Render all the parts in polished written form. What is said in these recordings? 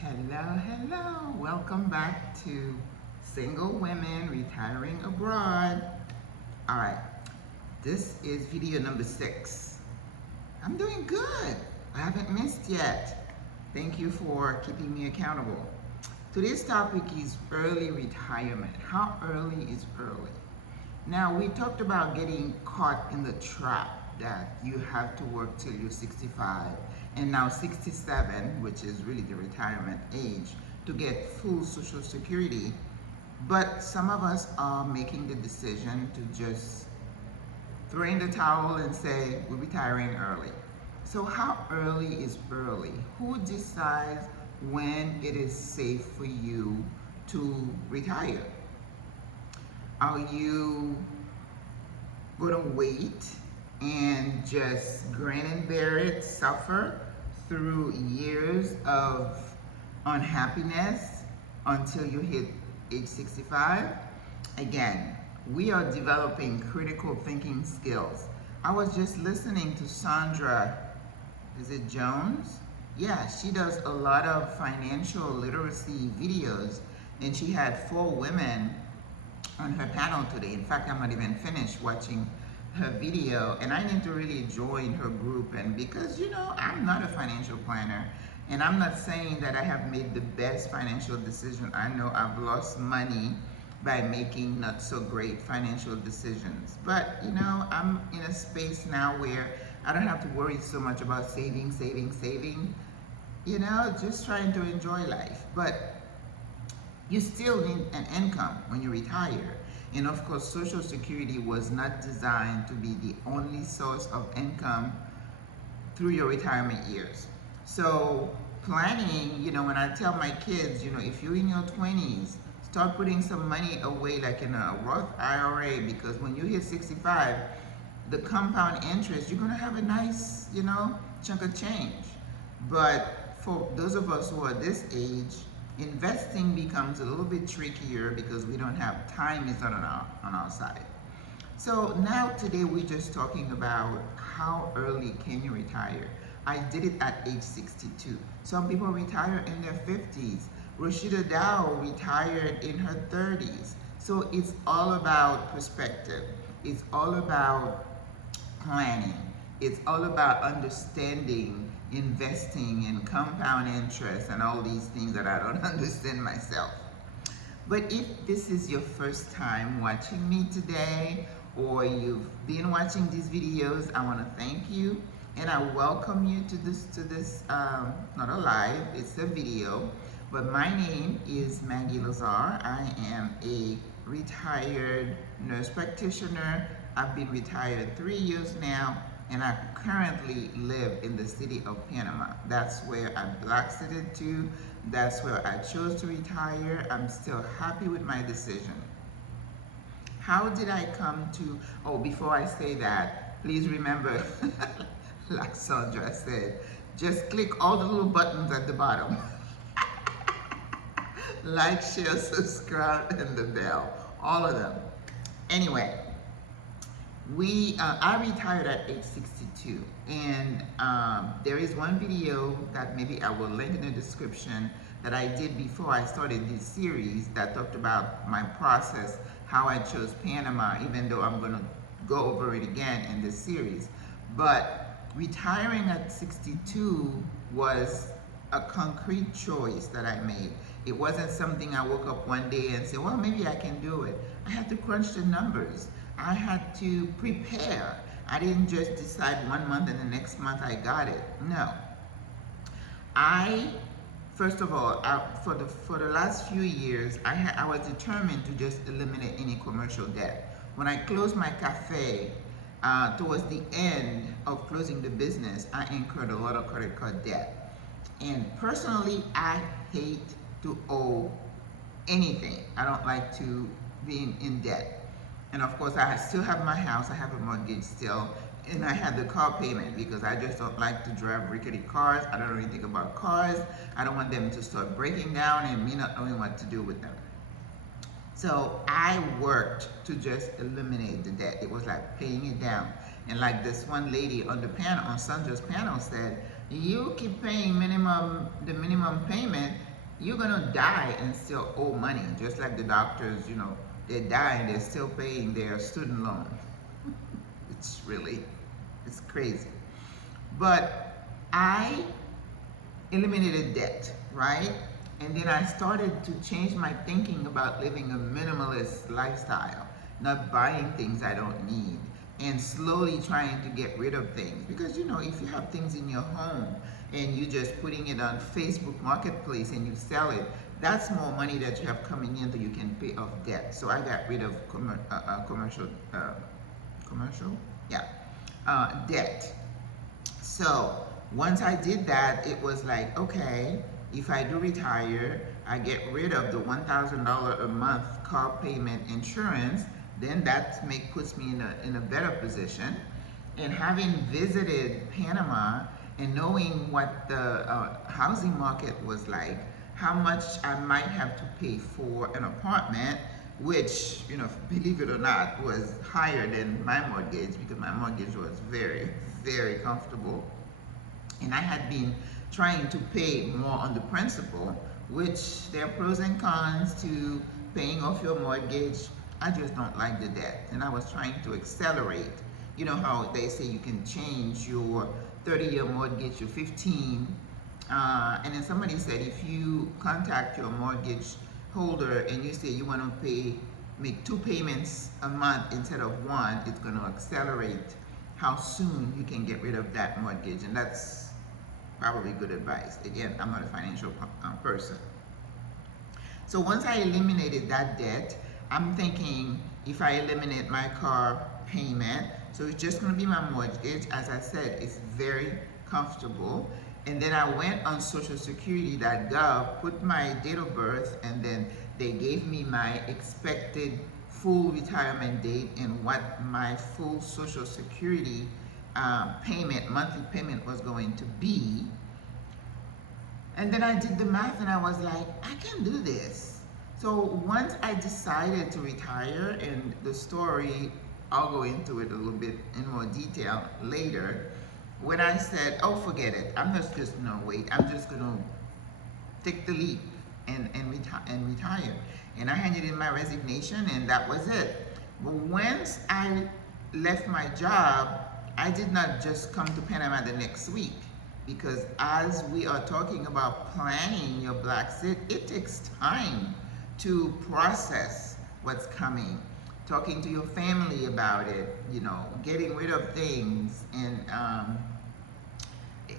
Hello. Welcome back to Single Women Retiring Abroad. All right, this is video number 6. I'm doing good. I haven't missed yet. Thank you for keeping me accountable. Today's topic is early retirement. How early is early? Now, we talked about getting caught in the trap that you have to work till you're 65 and now 67, which is really the retirement age, to get full Social Security. But some of us are making the decision to just throw in the towel and say we're retiring early. So how early is early? Who decides when it is safe for you to retire? Are you gonna wait and just grin and bear it, suffer through years of unhappiness until you hit age 65? Again, we are developing critical thinking skills. I was just listening to Sandra, is it Jones? Yeah, she does a lot of financial literacy videos, and she had 4 women on her panel today. In fact, I'm not even finished watching her video, and I need to really join her group. And because, I'm not a financial planner, and I'm not saying that I have made the best financial decision. I know I've lost money by making not so great financial decisions. But, I'm in a space now where I don't have to worry so much about saving, just trying to enjoy life. But you still need an income when you retire. And of course, Social Security was not designed to be the only source of income through your retirement years. So planning, when I tell my kids, if you're in your 20s, start putting some money away like in a Roth IRA, because when you hit 65, the compound interest, you're gonna have a nice, chunk of change. But for those of us who are this age, investing becomes a little bit trickier because we don't have time is not on our side. So now today we're just talking about how early can you retire. I did it at age 62. Some people retire in their 50s. Rashida Dow retired in her 30s. So it's all about perspective. It's all about planning. It's all about understanding investing and compound interest and all these things that I don't understand myself. But if this is your first time watching me today, or you've been watching these videos, I want to thank you, and I welcome you to this not a live, it's a video. But my name is Maggie Lazar. I am a retired nurse practitioner. I've been retired 3 years now, and I currently live in the city of Panama. That's where I Blaxited to. That's where I chose to retire. I'm still happy with my decision. How did I come to, before I say that, please remember, like Sandra said, just click all the little buttons at the bottom. Like, share, subscribe, and the bell, all of them. Anyway, I retired at age 62, and there is one video that maybe I will link in the description that I did before I started this series that talked about my process, how I chose Panama, even though I'm going to go over it again in this series. But retiring at 62 was a concrete choice that I made. It wasn't something I woke up one day and said, well, maybe I can do it. I had to crunch the numbers. I had to prepare. I didn't just decide 1 month and the next month I got it. No. First of all, for the last few years, I was determined to just eliminate any commercial debt. When I closed my cafe, towards the end of closing the business, I incurred a lot of credit card debt. And personally, I hate to owe anything. I don't like to be in debt. And of course, I still have my house, I have a mortgage still, and I had the car payment because I just don't like to drive rickety cars. I don't really think about cars. I don't want them to start breaking down and me not knowing what to do with them. So I worked to just eliminate the debt. It was like paying it down. And like this one lady on the panel, on Sandra's panel said, you keep paying the minimum payment, you're gonna die and still owe money, just like the doctors, they die and they're still paying their student loan. It's crazy. But I eliminated debt, right? And then I started to change my thinking about living a minimalist lifestyle, not buying things I don't need, and slowly trying to get rid of things. Because if you have things in your home and you just putting it on Facebook Marketplace and you sell it, that's more money that you have coming in that you can pay off debt. So I got rid of debt. So once I did that, it was like, okay, if I do retire, I get rid of the $1,000 a month car payment insurance, then that puts me in a better position. And having visited Panama and knowing what the housing market was like, how much I might have to pay for an apartment, which, believe it or not, was higher than my mortgage, because my mortgage was very, very comfortable. And I had been trying to pay more on the principal, which there are pros and cons to paying off your mortgage. I just don't like the debt. And I was trying to accelerate. You know how they say you can change your 30-year mortgage to 15. And then somebody said if you contact your mortgage holder and you say you want to make 2 payments a month instead of 1, it's going to accelerate how soon you can get rid of that mortgage. And that's probably good advice. Again, I'm not a financial person. So once I eliminated that debt, I'm thinking if I eliminate my car payment, so it's just going to be my mortgage. As I said, it's very comfortable. And then I went on socialsecurity.gov, put my date of birth, and then they gave me my expected full retirement date and what my full Social Security monthly payment was going to be. And then I did the math and I was like, I can do this. So once I decided to retire, and the story, I'll go into it a little bit in more detail later, when I said, oh, forget it, I'm just gonna wait, I'm just gonna take the leap and retire. And I handed in my resignation and that was it. But once I left my job, I did not just come to Panama the next week, because as we are talking about planning your Blaxit, it takes time to process what's coming, talking to your family about it, getting rid of things, and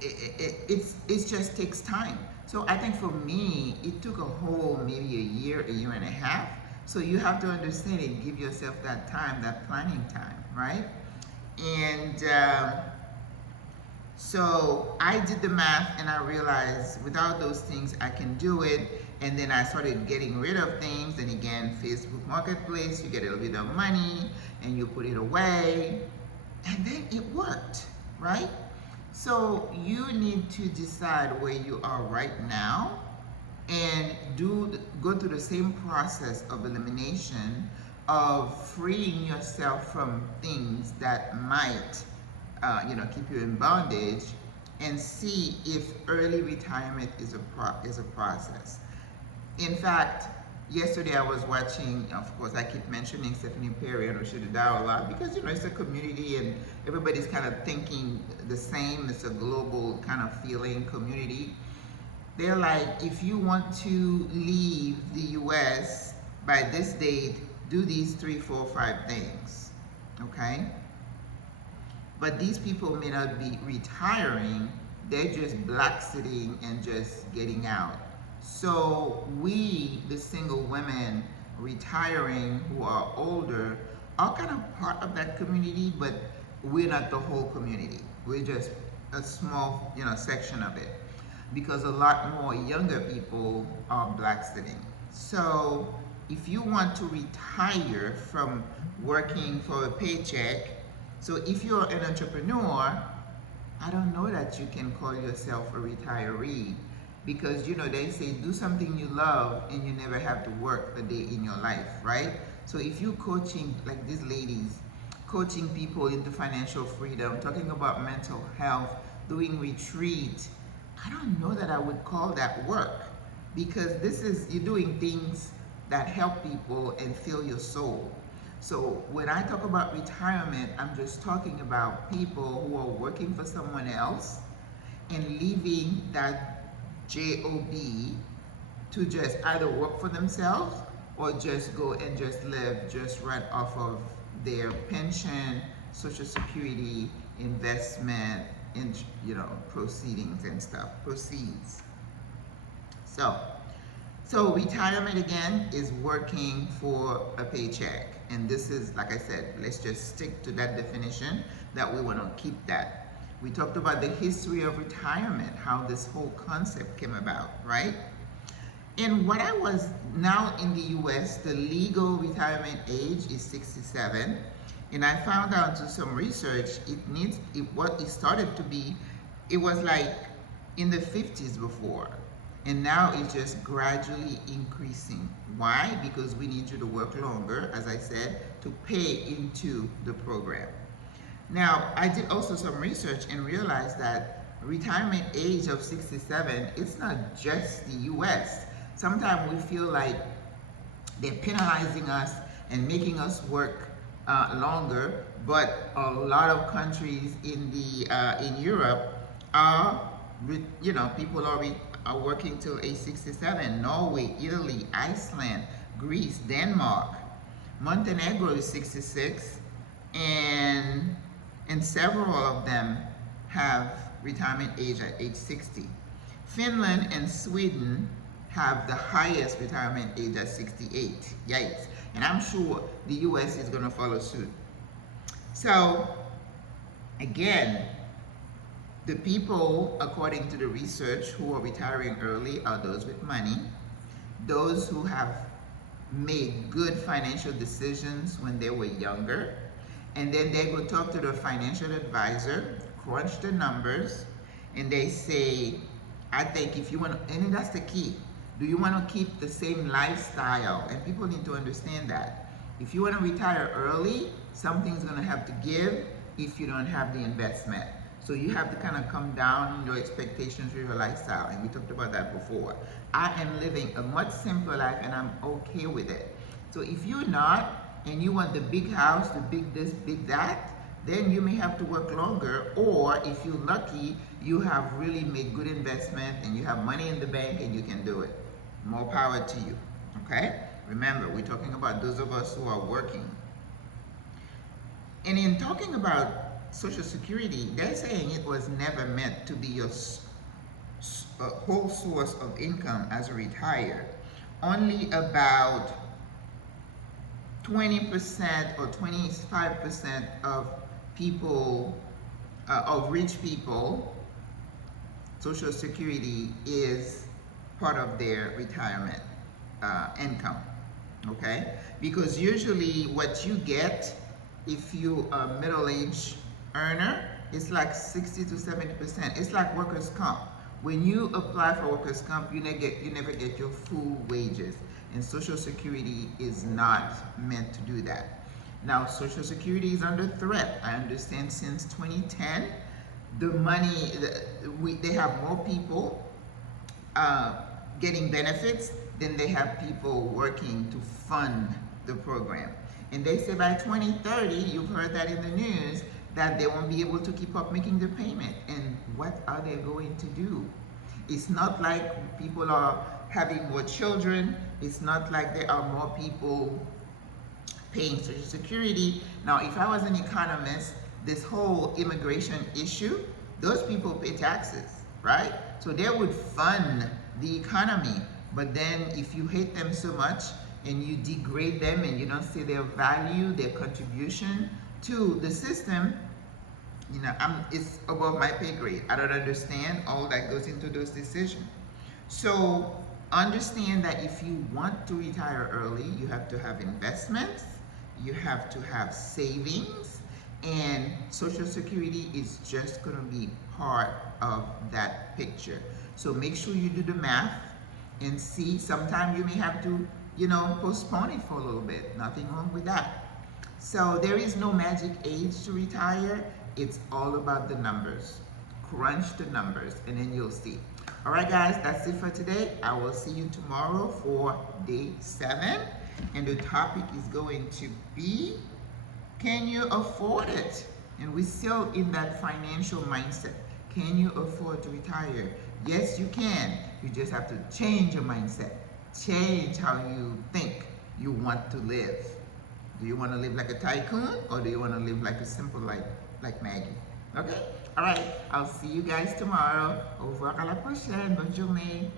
it just takes time. So I think for me, it took a whole maybe a year and a half. So you have to understand and give yourself that time, that planning time, right? And so I did the math and I realized without those things, I can do it. And then I started getting rid of things. And again, Facebook Marketplace, you get a little bit of money and you put it away. And then it worked, right? So you need to decide where you are right now and go through the same process of elimination, of freeing yourself from things that might keep you in bondage, and see if early retirement is a process. In fact, yesterday I was watching, of course I keep mentioning Stephanie Perry and Rashida Dow a lot, because it's a community and everybody's kind of thinking the same. It's a global kind of feeling community. They're like, if you want to leave the US by this date, do these 3, 4, 5 things, okay? But these people may not be retiring, they're just black-sitting and just getting out. So we, the single women retiring who are older, are kind of part of that community, but we're not the whole community. We're just a small, section of it, because a lot more younger people are black-sitting. So if you want to retire from working for a paycheck, so if you're an entrepreneur, I don't know that you can call yourself a retiree, because they say do something you love and you never have to work a day in your life, right? So if you're coaching, like these ladies, coaching people into financial freedom, talking about mental health, doing retreat, I don't know that I would call that work. because this is, you're doing things that help people and fill your soul. So when I talk about retirement, I'm just talking about people who are working for someone else and leaving that job to just either work for themselves or just go and just live, just run off of their pension, social security, investment, in, proceedings and stuff, proceeds. So retirement again is working for a paycheck. And this is, like I said, let's just stick to that definition that we want to keep that. We talked about the history of retirement, how this whole concept came about, right? And what I was, now in the US, the legal retirement age is 67. And I found out through some research, what it started to be, it was like in the 50s before. And now it's just gradually increasing. Why? Because we need you to work longer, as I said, to pay into the program. Now, I did also some research and realized that retirement age of 67, it's not just the US. Sometimes we feel like they're penalizing us and making us work longer, but a lot of countries in Europe are, people are working till age 67. Norway, Italy, Iceland, Greece, Denmark. Montenegro is 66, and several of them have retirement age at age 60. Finland and Sweden have the highest retirement age at 68. Yikes. And I'm sure the US is going to follow suit. So, again, the people, according to the research, who are retiring early are those with money, those who have made good financial decisions when they were younger, and then they go talk to their financial advisor, crunch the numbers, and they say, I think if you want to, and that's the key, do you want to keep the same lifestyle? And people need to understand that. If you want to retire early, something's going to have to give if you don't have the investment. So you have to kind of come down on your expectations for your lifestyle, and we talked about that before. I am living a much simpler life and I'm okay with it. So if you're not, and you want the big house, the big this, big that, then you may have to work longer, or if you're lucky, you have really made good investment and you have money in the bank and you can do it. More power to you, okay? Remember, we're talking about those of us who are working. And in talking about Social Security, they're saying it was never meant to be your whole source of income as a retired. Only about 20% or 25% of people, of rich people, Social Security is part of their retirement income, okay? Because usually what you get, if you are a middle-aged earner, it's like 60 to 70%. It's like workers' comp. When you apply for workers' comp, you never get your full wages. And Social Security is not meant to do that. Now, Social Security is under threat. I understand since 2010, the money, they have more people getting benefits than they have people working to fund the program. And they say by 2030, you've heard that in the news, that they won't be able to keep up making the payment. And what are they going to do? It's not like people are having more children. It's not like there are more people paying Social Security. Now, if I was an economist, this whole immigration issue, those people pay taxes, right? So they would fund the economy. But then if you hate them so much and you degrade them and you don't see their value, their contribution to the system, it's above my pay grade. I don't understand all that goes into those decisions. So understand that if you want to retire early, you have to have investments, you have to have savings, and Social Security is just going to be part of that picture. So make sure you do the math and see. Sometimes you may have to, postpone it for a little bit. Nothing wrong with that. So there is no magic age to retire. It's all about the numbers. Crunch the numbers and then you'll see. All right, guys, that's it for today. I will see you tomorrow for day 7. And the topic is going to be, can you afford it? And we're still in that financial mindset. Can you afford to retire? Yes, you can. You just have to change your mindset. Change how you think you want to live. Do you want to live like a tycoon, or do you want to live like a simple life like Maggie? Okay? All right. I'll see you guys tomorrow. Au revoir, à la prochaine. Bonne journée.